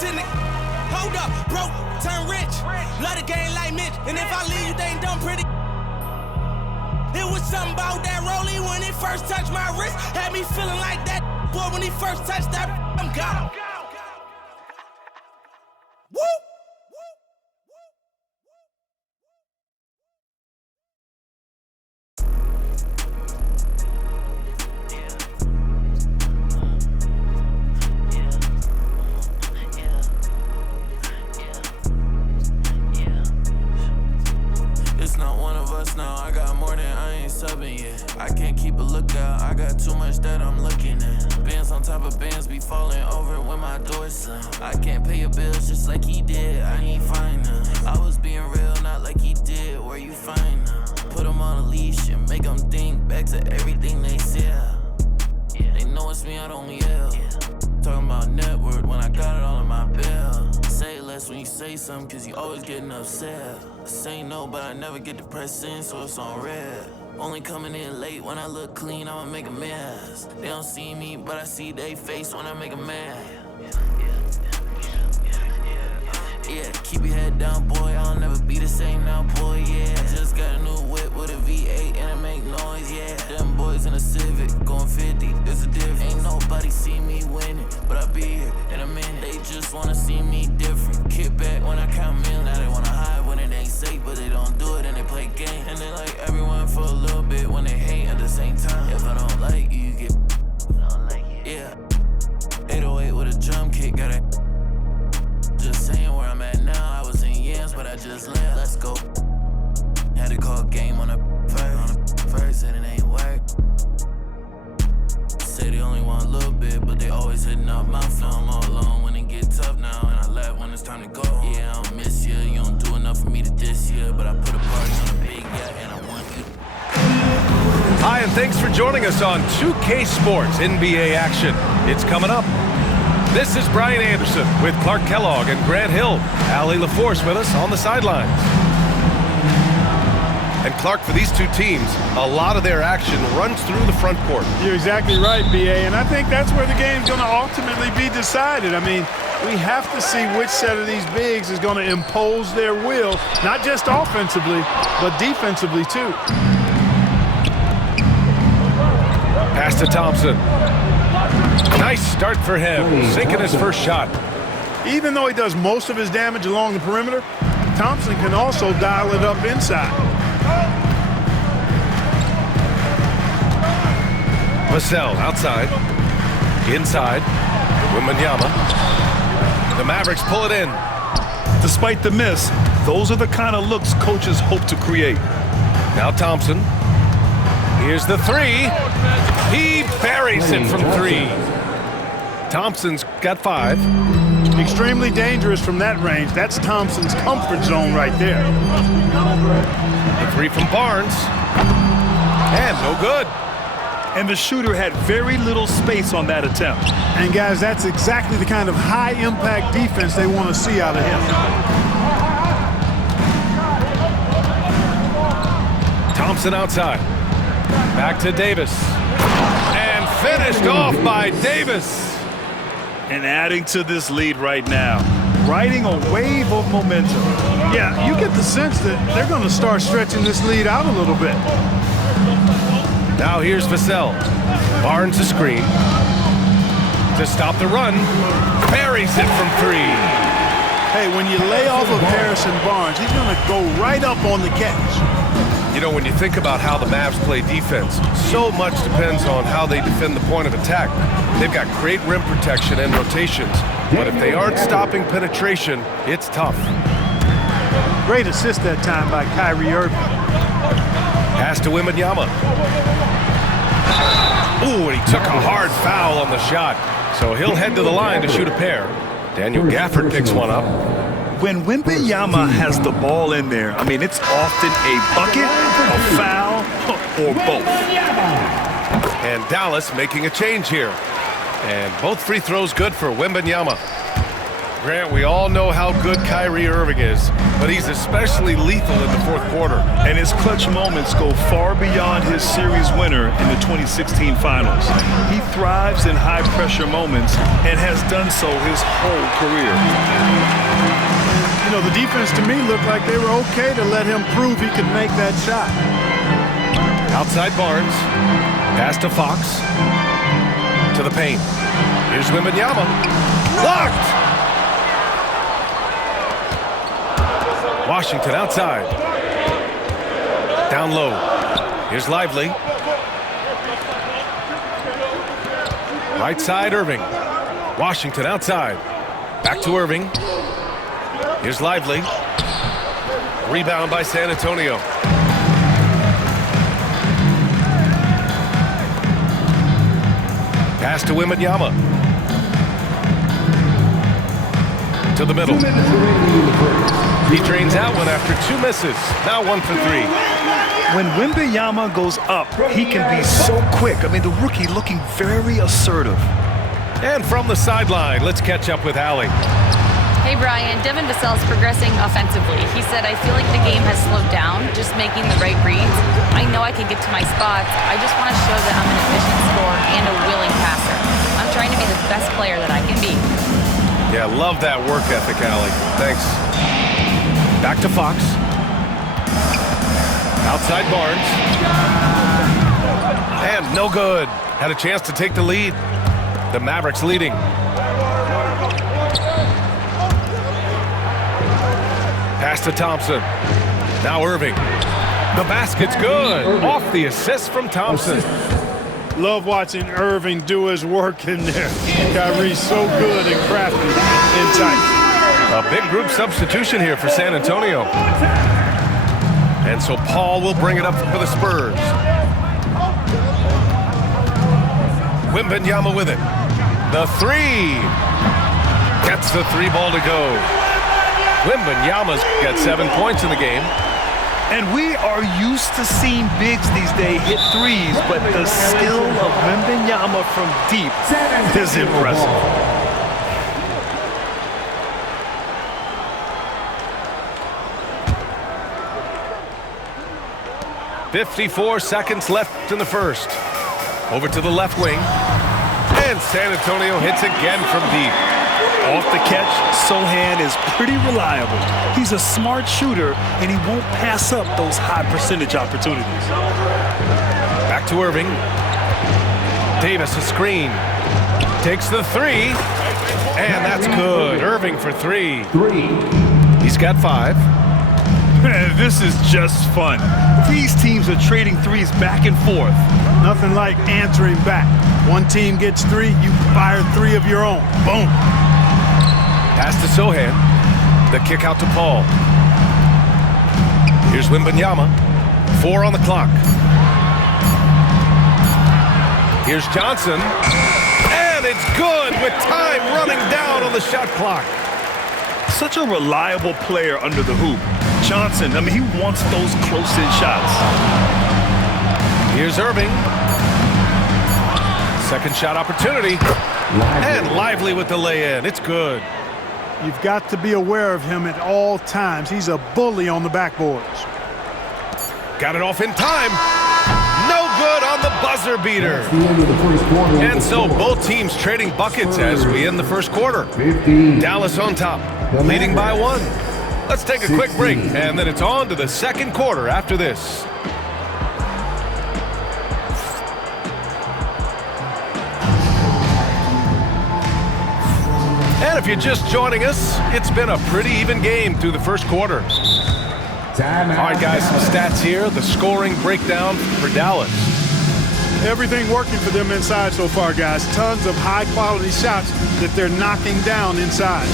to the hold up, broke, turn rich. Love the game like Mitch, and if I leave you, they ain't done pretty. It was something about that rollie when it first touched my wrist. Had me feeling like that boy when he first touched that. I'm gone. Woo! It's not one of us now, I got more than I ain't subbing yet. I can't keep a lookout, I got too much that I'm looking at. Bands on top of bands be falling over when my door slam. I can't pay your bills just like he did, I ain't finance. I was being real, not like he did, where you find them? Put them on a leash and make them think back to everything they said. They know it's me, I don't yell. Talking about network when I got it all in my bill. Say less when you say something, cause you always getting upset. Say no, but I never get depressing, so it's on red. Only coming in late when I look clean, I'ma make a mess. They don't see me, but I see they face when I make a mad. Yeah, keep your head down, boy, I'll never be the same now, boy, yeah. Just got a new whip with a V8 and it make noise, yeah. Them boys in a Civic, going 50, there's a difference. Ain't nobody see me winning, but I be here in a minute. They just wanna see me different. Kick back when I count million, now they wanna hide when it ain't safe, but they don't do it and they play games. And they like everyone for a little bit when they hate at the same time. If I don't like you, you get yeah. 808 with a drum kick, got it. Just saying where I'm at now, I was in yams, but I just left. Let's go. Had to call game on the first, and it ain't work. Say they only want a little bit, but they always hitting up my phone. I'm all alone when it get tough now, and I laugh when it's time to go. Yeah, I don't miss you, you don't do enough for me to diss you, but I put a party on a big yacht, and I want you. Hi, and thanks for joining us on 2K Sports NBA action. It's coming up. This is Brian Anderson with Clark Kellogg and Grant Hill. Allie LaForce with us on the sidelines. And Clark, for these two teams, a lot of their action runs through the front court. You're exactly right, B.A., and I think that's where the game's going to ultimately be decided. I mean, we have to see which set of these bigs is going to impose their will, not just offensively, but defensively, too. Pass to Thompson. Nice start for him, sinking his first shot. Even though he does most of his damage along the perimeter, Thompson can also dial it up inside. Vassell outside, inside, Wembanyama. The Mavericks pull it in. Despite the miss, those are the kind of looks coaches hope to create. Now Thompson. Here's the three. He buries it from three. Thompson's got 5. Extremely dangerous from that range. That's Thompson's comfort zone right there. The 3 from Barnes. And no good. And the shooter had very little space on that attempt. And guys, that's exactly the kind of high-impact defense they want to see out of him. Thompson outside. Back to Davis. And finished off by Davis. And adding to this lead right now, riding a wave of momentum. Yeah, you get the sense that they're going to start stretching this lead out a little bit. Now here's Vassell. Barnes a screen. To stop the run. Buries it from 3. Hey, when you lay off of Harrison Barnes, he's going to go right up on the catch. You know, when you think about how the Mavs play defense, so much depends on how they defend the point of attack. They've got great rim protection and rotations, but if they aren't stopping penetration, it's tough. Great assist that time by Kyrie Irving. Pass to Wembanyama. Ooh, and he took a hard foul on the shot, so he'll head to the line to shoot a pair. Daniel Gafford picks one up. When Wembanyama has the ball in there, I mean, it's often a bucket, a foul, or both. And Dallas making a change here. And both free throws good for Wembanyama. Grant, we all know how good Kyrie Irving is, but he's especially lethal in the fourth quarter. And his clutch moments go far beyond his series winner in the 2016 finals. He thrives in high-pressure moments and has done so his whole career. You know, the defense to me looked like they were okay to let him prove he could make that shot. Outside Barnes. Pass to Fox. To the paint. Here's Wembanyama. Blocked! Washington outside. Down low. Here's Lively. Right side, Irving. Washington outside. Back to Irving. Here's Lively. Rebound by San Antonio. Pass to Wembanyama. To the middle. He drains that one after 2 misses. Now 1 for 3. When Wembanyama goes up, he can be so quick. I mean, the rookie looking very assertive. And from the sideline, let's catch up with Allie. Hey, Brian. Devin Vassell's progressing offensively. He said, I feel like the game has slowed down, just making the right reads. I know I can get to my spots. I just want to show that I'm an efficient scorer and a willing passer. I'm trying to be the best player that I can be. Yeah, love that work ethic, Allie. Thanks. Back to Fox. Outside Barnes. And no good. Had a chance to take the lead. The Mavericks leading. Pass to Thompson. Now Irving. The basket's good. Off the assist from Thompson. Love watching Irving do his work in there. Kyrie's so good and crafty and tight. A big group substitution here for San Antonio. And so Paul will bring it up for the Spurs. Wembanyama with it. The three. Gets the 3 ball to go. Wembanyama's got 7 points in the game. And we are used to seeing bigs these days hit threes, but the skill of Wembanyama from deep is impressive. 54 seconds left in the first. Over to the left wing. And San Antonio hits again from deep. Off the catch, Sochan is pretty reliable. He's a smart shooter, and he won't pass up those high percentage opportunities. Back to Irving. Davis a screen. Takes the 3. And that's good. Irving for 3. He's got 5. This is just fun. These teams are trading threes back and forth. Nothing like answering back. One team gets 3, you fire 3 of your own. Boom. Pass to Sochan. The kick out to Paul. Here's Wembanyama. 4 on the clock. Here's Johnson. And it's good with time running down on the shot clock. Such a reliable player under the hoop. Johnson, I mean, he wants those close-in shots. Here's Irving. Second shot opportunity. And Lively with the lay-in. It's good. You've got to be aware of him at all times. He's a bully on the backboards. Got it off in time. No good on the buzzer beater. And so both teams trading buckets as we end the first quarter. Dallas on top, leading by 1. Let's take a quick break, and then it's on to the second quarter after this. And if you're just joining us, it's been a pretty even game through the first quarter. All right, guys, some stats here. The scoring breakdown for Dallas. Everything working for them inside so far, guys. Tons of high-quality shots that they're knocking down inside.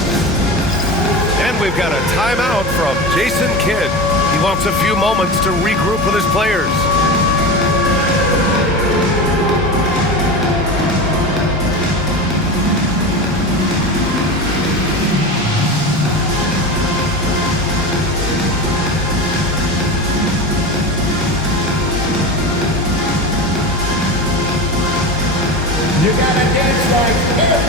And we've got a timeout from Jason Kidd. He wants a few moments to regroup with his players. You gotta dance like him.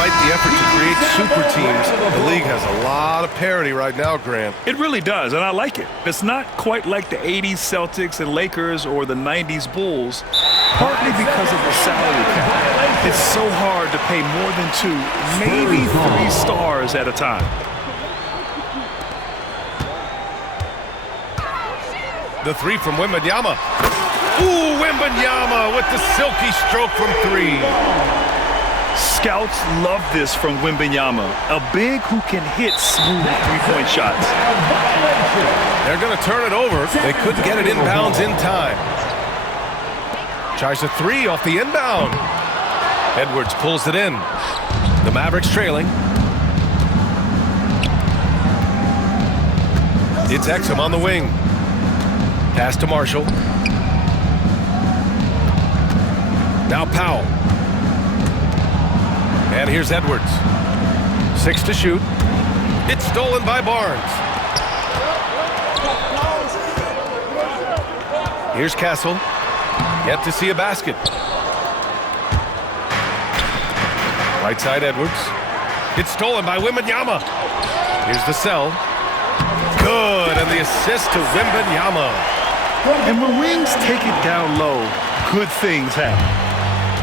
despite the effort to create super teams, the league has a lot of parity right now, Grant. It really does, and I like it. It's not quite like the 80s Celtics and Lakers or the 90s Bulls, partly because of the salary cap. It's so hard to pay more than 2, maybe 3 stars at a time. The three from Wembanyama. Ooh, Wembanyama with the silky stroke from 3. Scouts love this from Wembanyama, a big who can hit smooth three-point shots. They're going to turn it over. They couldn't get it inbounds in time. Tries a 3 off the inbound. Edwards pulls it in. The Mavericks trailing. It's Exum on the wing. Pass to Marshall. Now Powell. And here's Edwards. 6 to shoot. It's stolen by Barnes. Here's Castle. Yet to see a basket. Right side Edwards. It's stolen by Wembanyama. Here's the sell. Good, and the assist to Wembanyama. And when wings take it down low, good things happen.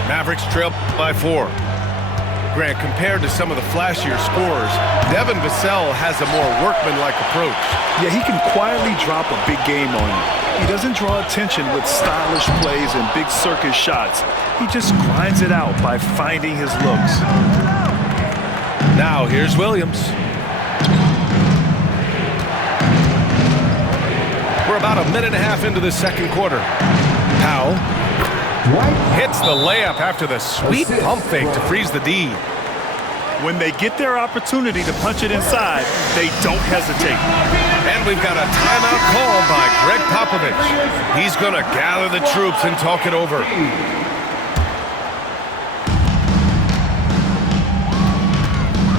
Mavericks trail by 4. Grant, compared to some of the flashier scorers, Devin Vassell has a more workmanlike approach. Yeah, he can quietly drop a big game on you. He doesn't draw attention with stylish plays and big circus shots. He just grinds it out by finding his looks. Now here's Williams. We're about a minute and a half into the second quarter. Powell hits the layup after the sweet pump fake to freeze the D. When they get their opportunity to punch it inside, they don't hesitate. And we've got a timeout call by Greg Popovich. He's going to gather the troops and talk it over.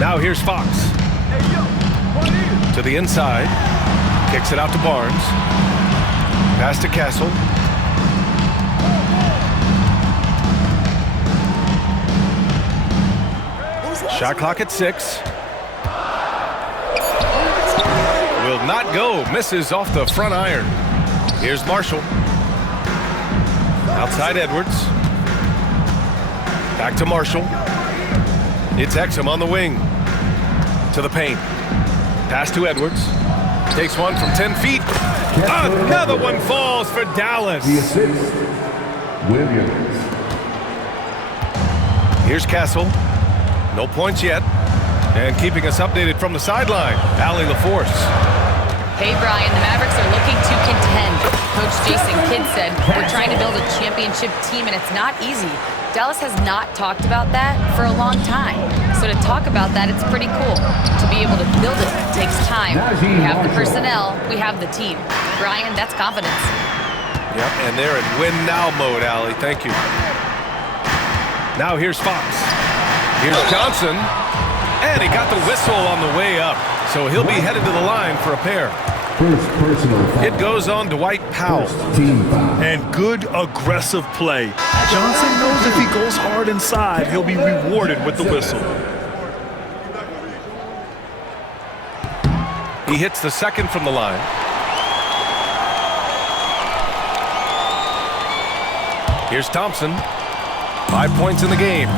Now here's Fox. To the inside. Kicks it out to Barnes. Pass to Castle. Shot clock at 6. Will not go. Misses off the front iron. Here's Marshall. Outside Edwards. Back to Marshall. It's Exum on the wing. To the paint. Pass to Edwards. Takes one from 10 feet. Another one falls for Dallas. The assist, Williams. Here's Castle. No points yet. And keeping us updated from the sideline, Allie LaForce. Hey, Brian, the Mavericks are looking to contend. Coach Jason Kidd said, we're trying to build a championship team, and it's not easy. Dallas has not talked about that for a long time. So to talk about that, it's pretty cool. To be able to build it takes time. We have the personnel, we have the team. Brian, that's confidence. Yep, and they're in win-now mode, Allie. Thank you. Now here's Fox. Here's Johnson. And he got the whistle on the way up. So he'll be headed to the line for a pair. First personal foul. It goes on Dwight Powell. Team foul. And good aggressive play. Johnson knows if he goes hard inside, he'll be rewarded with the whistle. He hits the second from the line. Here's Thompson. 5 points in the game.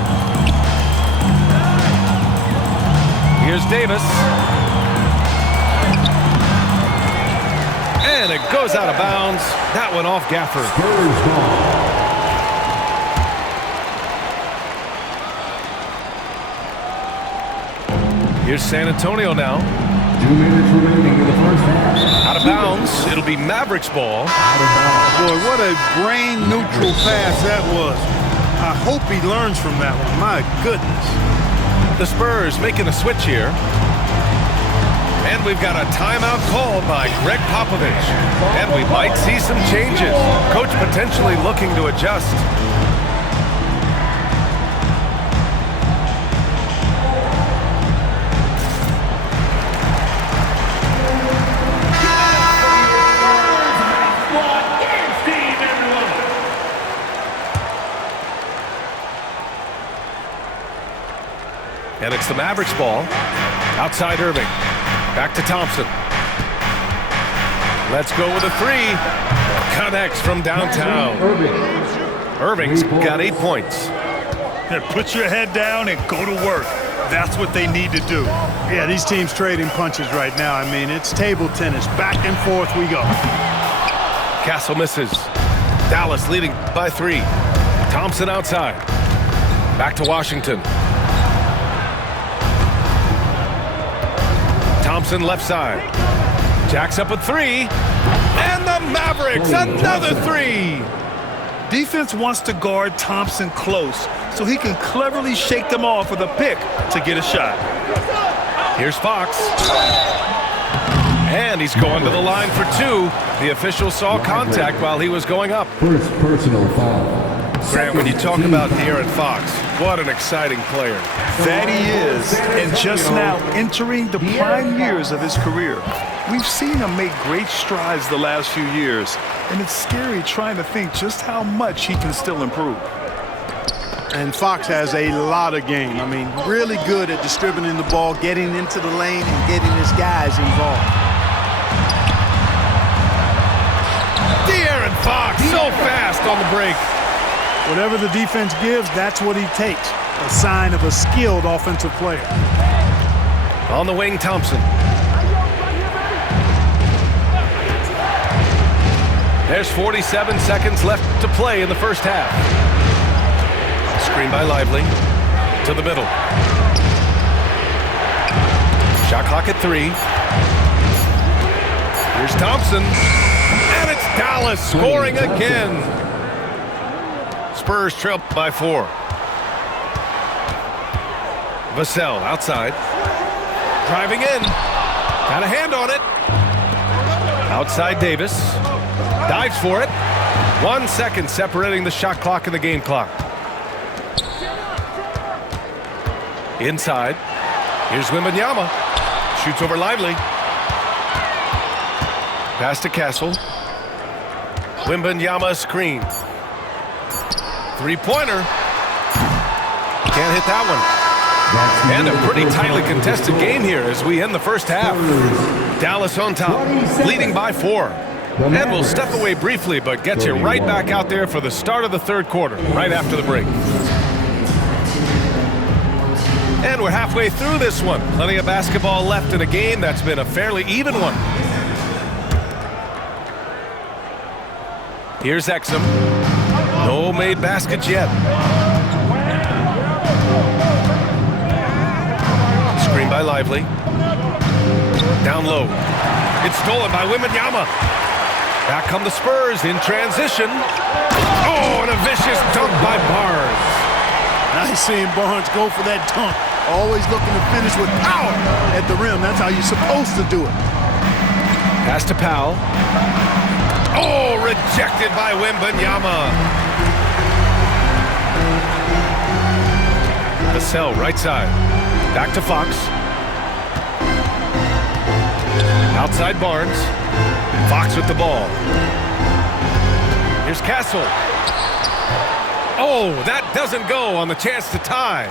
Here's Davis. And it goes out of bounds. That one off Gafford. Here's San Antonio now. 2 minutes remaining in the first half. Out of bounds. It'll be Mavericks ball. Boy, what a brain-neutral pass that was. I hope he learns from that one. My goodness. The Spurs making a switch here. And we've got a timeout called by Greg Popovich. And we might see some changes. Coach potentially looking to adjust. And it's the Mavericks ball. Outside Irving. Back to Thompson. Let's go with a three. Connects from downtown. Irving's got 8 points. Yeah, put your head down and go to work. That's what they need to do. Yeah, these teams trading punches right now. I mean, it's table tennis. Back and forth we go. Castle misses. Dallas leading by 3. Thompson outside. Back to Washington. Thompson left side. Jacks up a 3. And the Mavericks, another 3. Defense wants to guard Thompson close so he can cleverly shake them off with a pick to get a shot. Here's Fox. And he's going to the line for 2. The official saw contact while he was going up. First personal foul. Grant, when you talk about De'Aaron Fox, what an exciting player. That he is, and just now entering the prime years of his career. We've seen him make great strides the last few years, and it's scary trying to think just how much he can still improve. And Fox has a lot of game. I mean, really good at distributing the ball, getting into the lane, and getting his guys involved. De'Aaron Fox, so fast on the break. Whatever the defense gives, that's what he takes. A sign of a skilled offensive player. On the wing, Thompson. There's 47 seconds left to play in the first half. Screen by Lively. To the middle. Shot clock at 3. Here's Thompson. And it's Dallas scoring again. Spurs trail by 4. Vassell outside. Driving in. Got a hand on it. Outside Davis. Dives for it. 1 second separating the shot clock and the game clock. Inside. Here's Wembanyama. Shoots over Lively. Pass to Castle. Wembanyama screen. Three-pointer. Can't hit that one. And a pretty tightly contested game here as we end the first half. Dallas on top, leading by 4. And we'll step away briefly, but get you right back out there for the start of the third quarter, right after the break. And we're halfway through this one. Plenty of basketball left in a game that's been a fairly even one. Here's Exum. No made baskets yet. Screen by Lively. Down low. It's stolen by Wembanyama. Back come the Spurs in transition. Oh, and a vicious dunk by Barnes. Nice seeing Barnes go for that dunk. Always looking to finish with power at the rim. That's how you're supposed to do it. Pass to Powell. Oh, rejected by Wembanyama. Vassell, right side. Back to Fox. Outside Barnes. Fox with the ball. Here's Castle. Oh, that doesn't go on the chance to tie.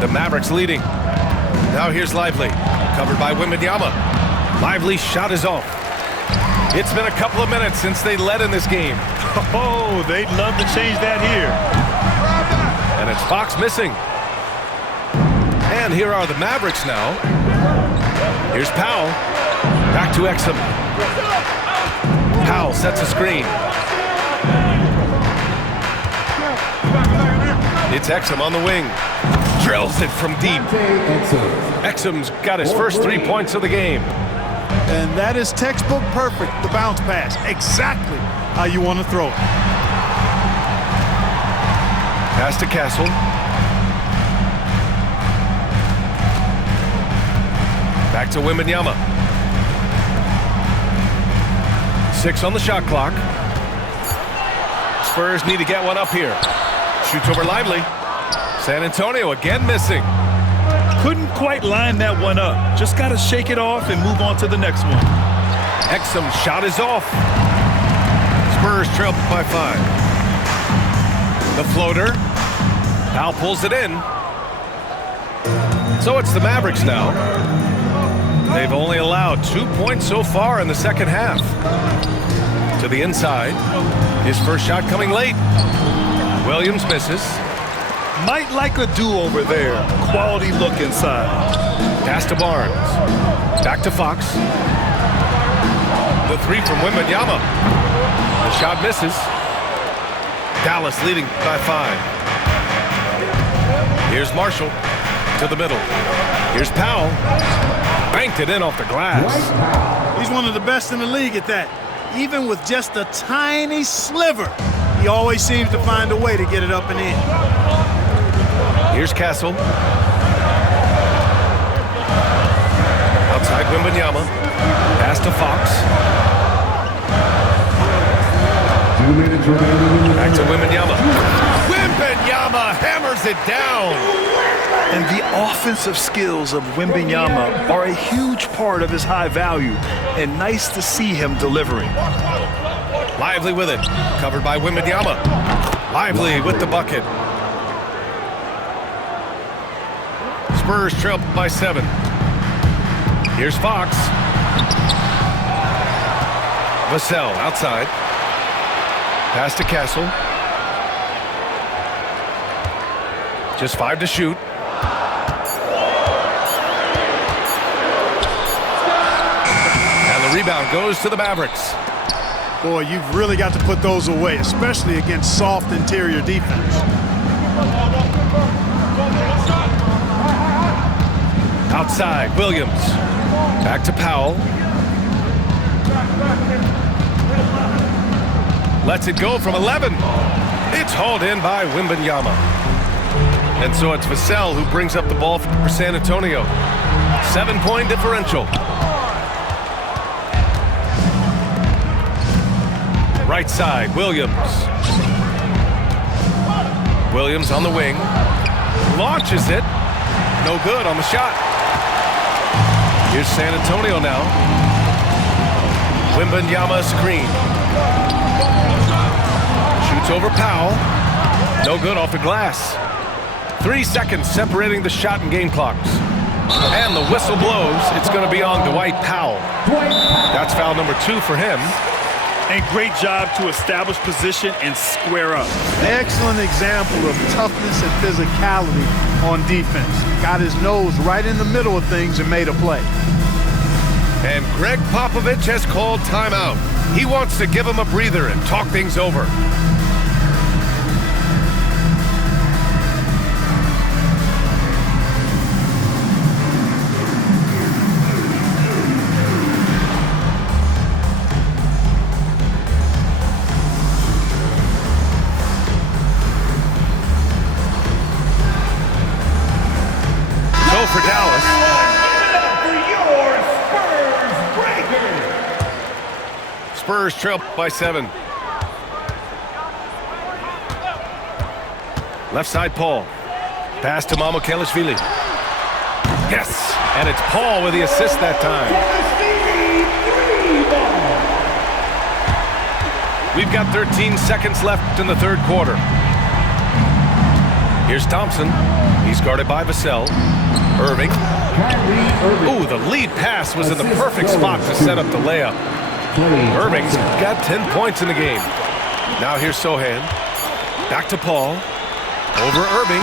The Mavericks leading. Now here's Lively. Covered by Wembanyama. Lively's shot is off. It's been a couple of minutes since they led in this game. Oh, they'd love to change that here. And it's Fox missing. And here are the Mavericks now. Here's Powell. Back to Exum. Powell sets a screen. It's Exum on the wing. Drills it from deep. Exum's got his first 3 points of the game. And that is textbook perfect, the bounce pass. Exactly how you want to throw it. Pass to Castle. Back to Wembanyama. 6 on the shot clock. Spurs need to get one up here. Shoots over Lively. San Antonio again missing. Couldn't quite line that one up. Just got to shake it off and move on to the next one. Exum's shot is off. Spurs trail by 5. The floater. Powell pulls it in. So it's the Mavericks now. They've only allowed 2 points so far in the second half. To the inside. His first shot coming late. Williams misses. Might like a do-over there. Quality look inside. Pass to Barnes. Back to Fox. The three from Wembanyama. The shot misses. Dallas leading by 5. Here's Marshall to the middle. Here's Powell. Banked it in off the glass. He's one of the best in the league at that. Even with just a tiny sliver, he always seems to find a way to get it up and in. Here's Castle. Outside Wembanyama. Pass to Fox. 2 minutes remaining. Back to Wembanyama. Wembanyama hammers it down. And the offensive skills of Wembanyama are a huge part of his high value, and nice to see him delivering. Lively with it. Covered by Wembanyama. Lively with the bucket. Spurs trail by 7. Here's Fox. Vassell outside. Pass to Castle. Just 5 to shoot. And the rebound goes to the Mavericks. Boy, you've really got to put those away, especially against soft interior defense. Outside, Williams. Back to Powell. Lets it go from 11. It's hauled in by Wembanyama. And so it's Vassell who brings up the ball for San Antonio. 7-point differential. Right side, Williams. Williams on the wing. Launches it. No good on the shot. Here's San Antonio now. Wembanyama screen. Shoots over Powell. No good off the glass. 3 seconds separating the shot and game clocks. And the whistle blows. It's going to be on Dwight Powell. That's foul number 2 for him. And great job to establish position and square up. Excellent example of toughness and physicality on defense. Got his nose right in the middle of things and made a play. And Greg Popovich has called timeout. He wants to give him a breather and talk things over. For Dallas. Spurs trail by 7. Left side, Paul. Pass to Mamukelashvili. Yes, and it's Paul with the assist that time. We've got 13 seconds left in the third quarter. Here's Thompson. He's guarded by Vassell. Irving. Ooh, the lead pass was in the perfect spot to set up the layup. Irving's got 10 points in the game. Now here's Sohan. Back to Paul. Over Irving.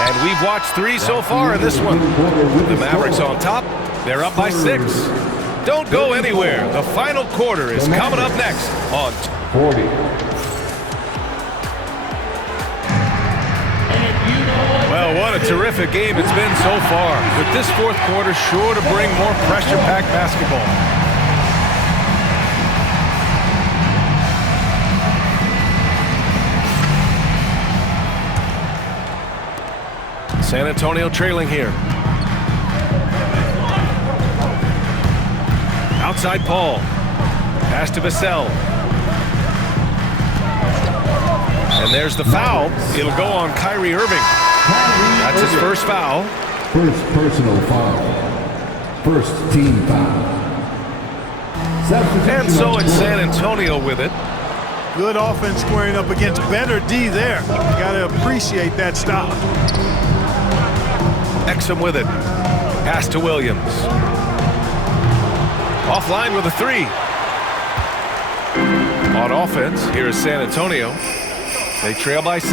And we've watched 3 so far in this one. The Mavericks on top. They're up by 6. Don't go anywhere. The final quarter is coming up next on 40. Well, what a terrific game it's been so far. With this fourth quarter sure to bring more pressure-packed basketball. San Antonio trailing here. Outside Paul. Pass to Vassell. And there's the foul. It'll go on Kyrie Irving. That's his first foul. First personal foul. First team foul. And so it's San Antonio with it. Good offense squaring up against better D there. You got to appreciate that stop. Exum with it. Pass to Williams. Offline with a 3. On offense, here is San Antonio. They trail by 6.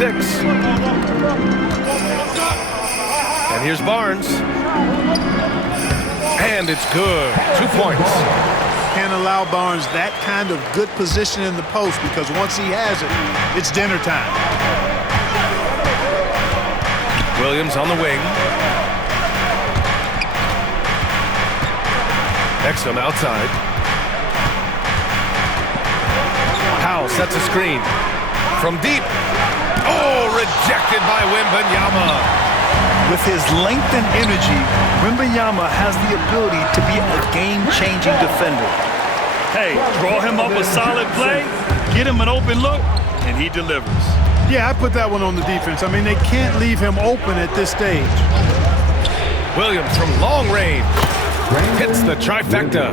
And here's Barnes. And it's good. 2 points. Can't allow Barnes that kind of good position in the post because once he has it, it's dinner time. Williams on the wing. Exum outside. Howell sets a screen. From deep. Oh, rejected by Wembanyama. With his length and energy, Wembanyama has the ability to be a game-changing defender. Hey, draw him up a solid play, get him an open look, and he delivers. Yeah, I put that one on the defense. I mean, they can't leave him open at this stage. Williams from long range. Hits the trifecta.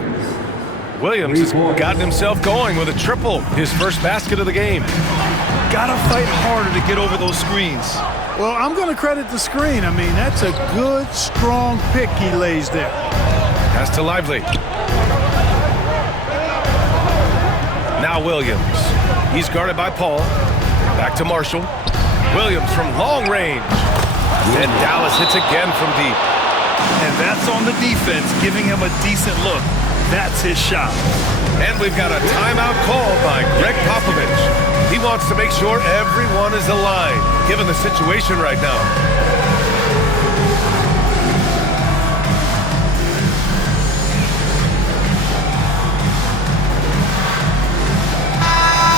Williams has gotten himself going with a triple. His first basket of the game. Gotta fight harder to get over those screens. Well, I'm going to credit the screen. I mean, that's a good, strong pick he lays there. Pass to Lively. Now Williams. He's guarded by Paul. Back to Marshall. Williams from long range. And Dallas hits again from deep. And that's on the defense, giving him a decent look. That's his shot. And we've got a timeout called by Greg Popovich. He wants to make sure everyone is aligned, given the situation right now.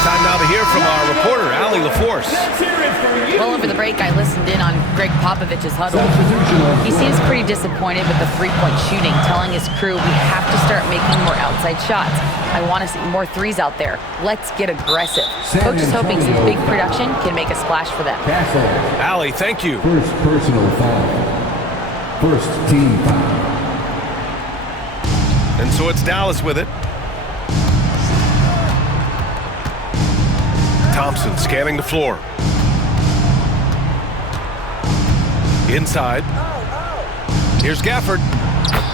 Time now to hear from our reporter, Allie LaForce. Well, over the break, I listened in on Greg Popovich's huddle. He seems pretty disappointed with the three-point shooting, telling his crew we have to start making more outside shots. I want to see more threes out there. Let's get aggressive. Coach is hoping some big production can make a splash for them. Allie, thank you. First personal foul. First team foul. And so it's Dallas with it. Thompson scanning the floor. Inside. Here's Gafford.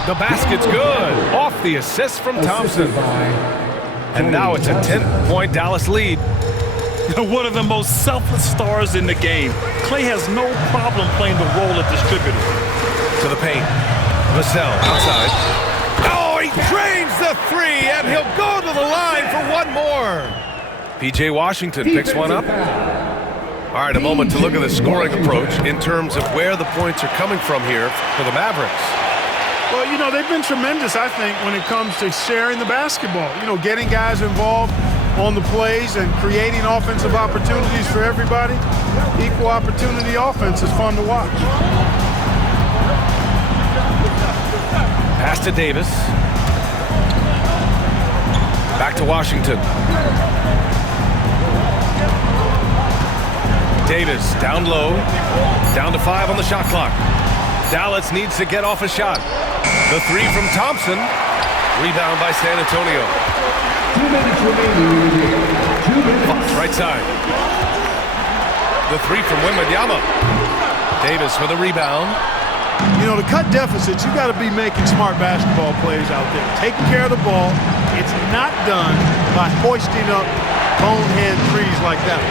The basket's good. Off the assist from Thompson. And now it's a 10-point Dallas lead. One of the most selfless stars in the game. Klay has no problem playing the role of distributor. To the paint. Vassell outside. Oh, he drains the 3, and he'll go to the line for one more. P.J. Washington picks one up. All right, a moment to look at the scoring approach in terms of where the points are coming from here for the Mavericks. Well, you know, they've been tremendous, I think, when it comes to sharing the basketball. You know, getting guys involved on the plays and creating offensive opportunities for everybody. Equal opportunity offense is fun to watch. Pass to Davis. Back to Washington. Davis down low, down to 5 on the shot clock. Dallas needs to get off a shot. The 3 from Thompson, rebound by San Antonio. 2 minutes remaining. 2 minutes. Fox right side. The 3 from Wembanyama. Davis with a rebound. You know, to cut deficits, you got to be making smart basketball plays out there. Taking care of the ball. It's not done by hoisting up bonehead threes like that.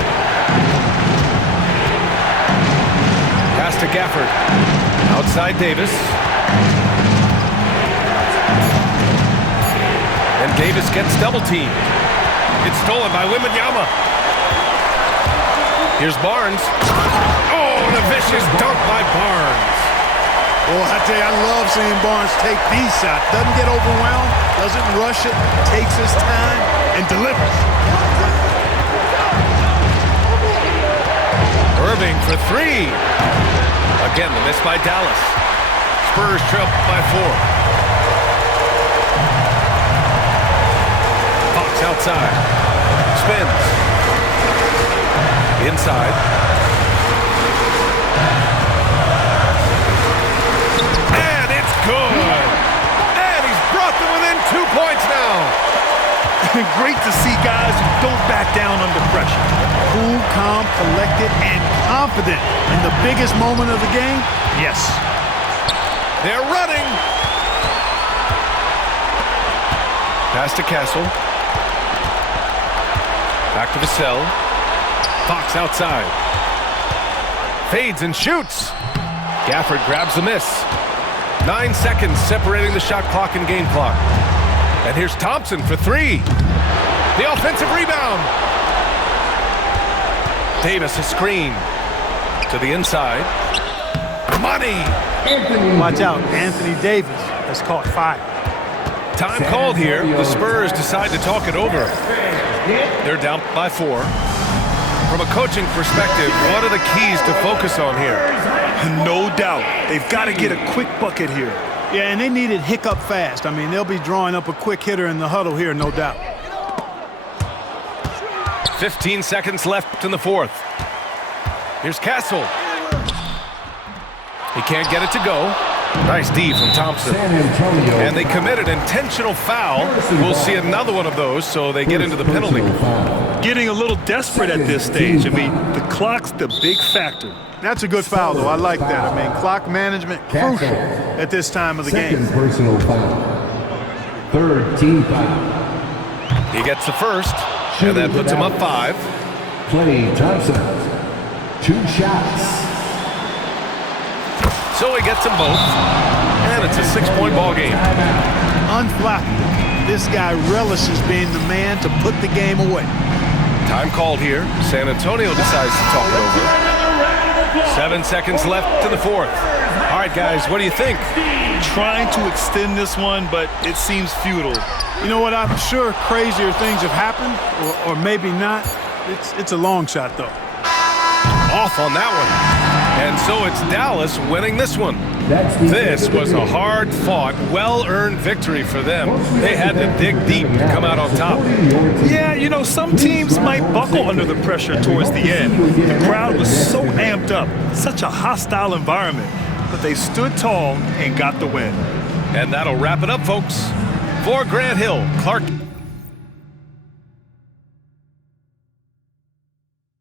Pass to Gafford. Outside Davis. And Davis gets double teamed. It's stolen by Wembanyama. Here's Barnes. Oh, and a vicious dunk by Barnes. Well, I tell you, I love seeing Barnes take these shots. Doesn't get overwhelmed, doesn't rush it, takes his time, and delivers. Irving for 3. Again, the miss by Dallas. Spurs trail by 4. Fox outside. Spins. Inside. And it's good. And he's brought them within 2 points now. Great to see guys who don't back down under pressure. Cool, calm, collected, and confident in the biggest moment of the game. Yes. They're running. Pass to Castle. Back to Vassell. Fox outside. Fades and shoots. Gafford grabs the miss. 9 seconds separating the shot clock and game clock. And here's Thompson for three. The offensive rebound. Davis a screen. To the inside. Money. Watch out, Anthony Davis has caught fire. Time called here. The Spurs decide to talk it over. They're down by 4. From a coaching perspective, what are the keys to focus on here? No doubt. They've got to get a quick bucket here. Yeah, and they need it hiccup fast. I mean, they'll be drawing up a quick hitter in the huddle here, no doubt. 15 seconds left in the fourth. Here's Castle. He can't get it to go. Nice D from Thompson. And they committed intentional foul. We'll see another one of those, so they get into the penalty. Getting a little desperate at this stage. I mean, the clock's the big factor. That's a good foul, though. I like that. I mean, clock management crucial at this time of the game. Second personal foul. Third team foul. He gets the first, and that puts him up 5. Klay Thompson. 2 shots. So he gets them both, and it's a 6-point ball game. Unflappable. This guy relishes being the man to put the game away. Time called here. San Antonio decides to talk it over. 7 seconds left to the fourth. All right, guys, what do you think? Trying to extend this one, but it seems futile. You know what? I'm sure crazier things have happened, or maybe not. It's a long shot, though. Off on that one. And so it's Dallas winning this one. This was a hard-fought, well-earned victory for them. They had to dig deep to come out on top. Yeah, you know, some teams might buckle under the pressure towards the end. The crowd was so amped up, such a hostile environment. But they stood tall and got the win. And that'll wrap it up, folks. For Grant Hill, Clark